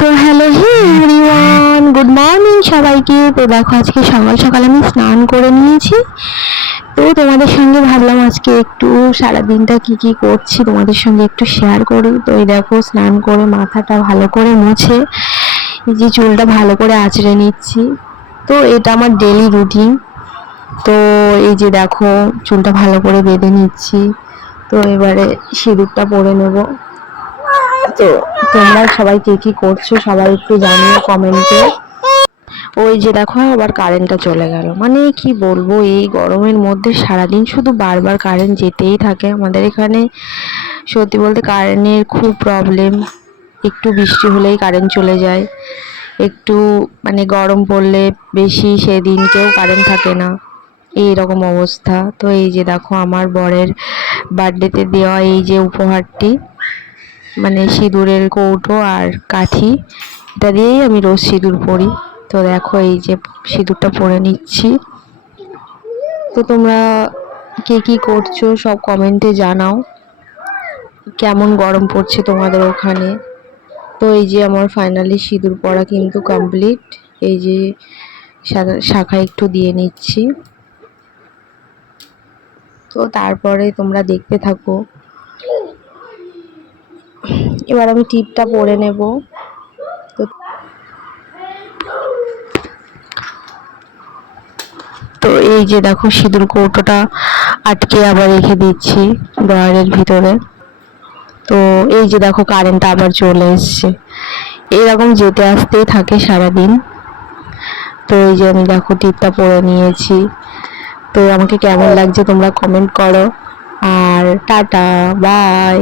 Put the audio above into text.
So hello hey everyone, good morning সবাইকে। তো দেখো আজকে সকাল সকাল আমি স্নান করে নিয়েছি। তো তোমাদের সঙ্গে ভাবলাম আজকে একটু সারাদিনটা কি কি করছি তোমাদের সঙ্গে একটু শেয়ার করি। তো এই দেখো স্নান করে মাথাটা ভালো করে মুছে এই যে চুলটা ভালো করে আঁচড়ে নিচ্ছি। তো এটা আমার ডেলি রুটিন। তো এই যে দেখো চুলটা ভালো করে বেঁধে নিচ্ছি। তো এবারে সিঁদুরটা পরে নেব। তো তোমরা সবাই কে কি করছো সবাই একটু জানিও কমেন্টে। ওই যে দেখো আবার কারেন্টটা চলে গেল, মানে কি বলবো, এই গরমের মধ্যে সারাদিন শুধু বারবার কারেন্ট যেতেই থাকে আমাদের এখানে। সত্যি বলতে কারেন্টের খুব প্রবলেম। একটু বৃষ্টি হলেই কারেন্ট চলে যায়, একটু মানে গরম পড়লে বেশি সেদিনকেও কারেন্ট থাকে না, এই রকম অবস্থা। তো এই যে দেখো আমার বরের বার্থডেতে দেওয়া এই যে উপহারটি, মানে সিঁদুরের কৌটো আর কাঠি, এটা দিয়েই আমি রোজ সিঁদুর পরি। তো দেখো এই যে সিঁদুরটা পরে নিচ্ছি। তো তোমরা কে কি করছো সব কমেন্টে জানাও, কেমন গরম পড়ছে তোমাদের ওখানে। তো এই যে আমার ফাইনালি সিঁদুর পরা কিন্তু কমপ্লিট। এই যে শাখা একটু দিয়ে নিচ্ছি। তো তারপরে তোমরা দেখতে থাকো। এবার আমি টিপটা পরে নেব। তো তো এই যে দেখো সিঁদুর কৌটোটা আটকে আবার রেখে দিচ্ছি ড্রয়ারের ভিতরে। তো এই যে দেখো কারেন্টটা আবার চলে এসছে, এরকম যেতে আসতেই থাকে সারাদিন। তো এই যে আমি দেখো টিপটা পরে নিয়েছি। তো আমাকে কেমন লাগছে তোমরা কমেন্ট করো। আর টাটা, বাই।